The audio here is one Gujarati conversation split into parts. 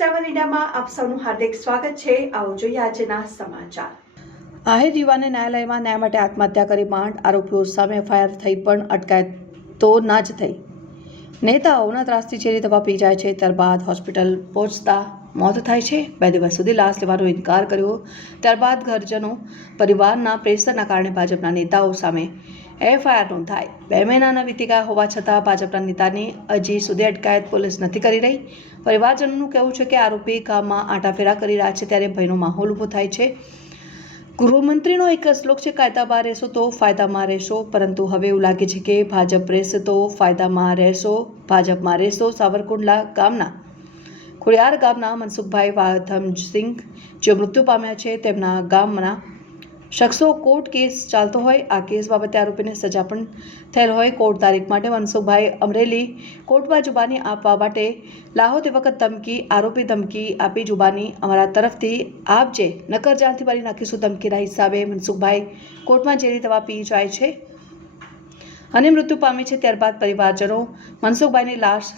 ન્યૂઝમાં આપ સૌનું હાર્દિક સ્વાગત છે. આવો જોઈએ આજના સમાચાર. આહિર યુવાને ન્યાયાલયમાં ન્યાય માટે આત્મહત્યા કરી માંડ. આરોપીઓ સામે એફઆઈઆર થઈ પણ અટકાયત તો ના જ થઈ. નેતાઓના ત્રાસથી ચેરી દવા પી જાય છે, ત્યારબાદ હોસ્પિટલ પહોંચતા મોત થાય છે. બે દિવસ સુધી લાશ લેવાનો ઇનકાર કર્યો. ત્યારબાદ ઘરજનો પરિવારના પ્રેશરના કારણે ભાજપના નેતાઓ સામે એફઆઈઆર નોંધાઈ. બે મહિનાના વીતી ગયા હોવા છતાં ભાજપના નેતાની હજી સુધી અટકાયત પોલીસ નથી કરી રહી. પરિવારજનોનું કહેવું છે કે આરોપી ગામમાં આંટાફેરા કરી રહ્યા છે, ત્યારે ભયનો માહોલ ઊભો થાય છે. ગૃહમંત્રીનો એક શ્લોક છે, કાયદામાં રહેશો તો ફાયદામાં રહેશો, પરંતુ હવે એવું લાગે છે કે ભાજપ રહેશે તો ફાયદામાં રહેશો, ભાજપમાં રહેશો, સાવરકુંડલા ગામના, ખોડિયાર ગામના મનસુખભાઈ વાધમસિંહ જે મૃત્યુ પામ્યા છે, તેમના ગામના શખ્સો કોર્ટ કેસ ચાલતો હોય, આ કેસ બાબતે આરોપીને સજા પણ થયેલ હોય. કોર્ટ તારીખ માટે મનસુખભાઈ અમરેલી કોર્ટમાં જુબાની આપવા માટે લાહો તે વખત ધમકી, આરોપી ધમકી આપી જુબાની અમારા તરફથી. આપજે નકર જાનથી મારી નાખીશું ધમકીના હિસાબે મનસુખભાઈ કોર્ટમાં ઝેરી દવા પી જાય છે અને મૃત્યુ પામે છે ત્યારબાદ પરિવારજનો. મનસુખભાઈની લાશ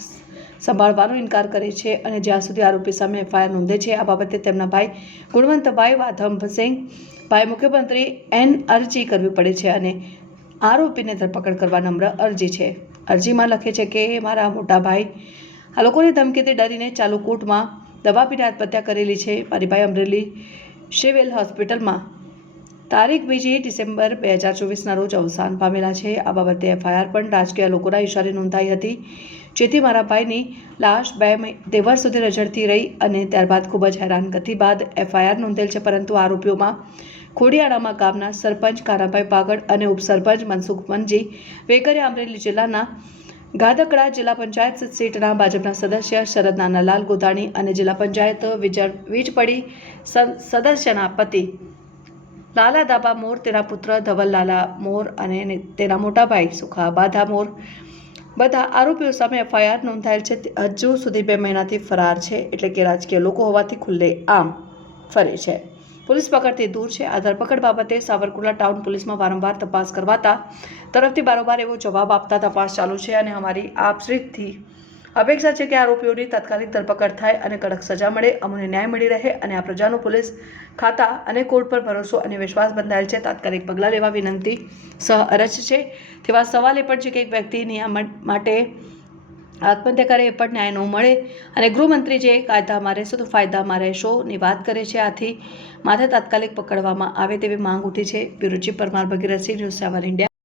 સંભાળવાનો ઇનકાર કરે છે અને જ્યાં સુધી આરોપી સામે એફઆઈઆર નોંધે છે, આ બાબતે તેમના ભાઈ ગુણવંતભાઈ વાધમસિંહ ભાઈ મુખ્યમંત્રી એન અરજી કરવી પડે છે અને આરોપીને ધરપકડ કરવા નમ્ર અરજી છે. અરજીમાં લખે છે કે, મારા મોટા ભાઈ, આ લોકોની ધમકીથી ડરીને ચાલુ કોર્ટમાં દવા પીને આત્મહત્યા કરેલી છે. મારી ભાઈ અમરેલી સિવિલ હોસ્પિટલમાં તારીખ બીજી ડિસેમ્બર બે હજાર ચોવીસના રોજ અવસાન પામેલા છે. આ બાબતે એફઆઈઆર પણ રાજકીય લોકોના ઇશારે નોંધાઈ હતી. જેથી મારા ભાઈની લાશ બે દિવસ સુધી રઝળતી રહી અને ત્યારબાદ ખૂબ જ હેરાનગતિ બાદ એફઆઈઆર નોંધેલ છે. પરંતુ આરોપીઓમાં ખોડિયાળામાં ગામના સરપંચ કારાભાઈ પાગડ અને ઉપસરપંચ મનસુખ મનજી, વેકરે અમરેલી જિલ્લાના ગાદકડા જિલ્લા પંચાયત સીટના ભાજપના સદસ્ય શરદ નાનાલાલ ગોધાણી અને જિલ્લા પંચાયત વિજર વીજપડી સદસ્યના પતિ લાલા દાબા મોર, તેના પુત્ર ધવલ લાલા મોર અને તેના મોટા ભાઈ સુખા બાધા મોર. બધા આરોપીઓ સામે એફઆઈઆર નોંધાયેલ છે. હજુ સુધી બે મહિનાથી ફરાર છે એટલે કે રાજકીય લોકો હોવાથી ખુલ્લે આમ ફરે છે. પોલીસ પકડથી દૂર છે. આ ધરપકડ બાબતે સાવરકુંડલા ટાઉન પોલીસમાં વારંવાર તપાસ કરવાતા તરફથી બારોબાર એવો જવાબ આપતા તપાસ ચાલુ છે અને અમારી આપશ્રીથી અપેક્ષા છે કે આરોપીઓની તાત્કાલિક ધરપકડ થાય અને કડક સજા મળે અમને ન્યાય મળી રહે અને આ પ્રજાનો પોલીસ ખાતા અને કોર્ટ પર ભરોસો અને વિશ્વાસ બંધાયેલ છે. તાત્કાલિક પગલાં લેવા વિનંતી સહ અરજ છે. તેવા સવાલ એ પણ છે કે એક વ્યક્તિ નિયામત માટે આત્મહત્યા કરે એ પણ ન્યાય ન મળે અને ગૃહમંત્રી જે કાયદામાં રહેશો તો ફાયદામાં રહેશો ની વાત કરે છે, આથી માથે તાત્કાલિક પકડવામાં આવે તેવી માંગ ઉઠી છે. Bureau chief Parmar Bhagirathsinh news seven India.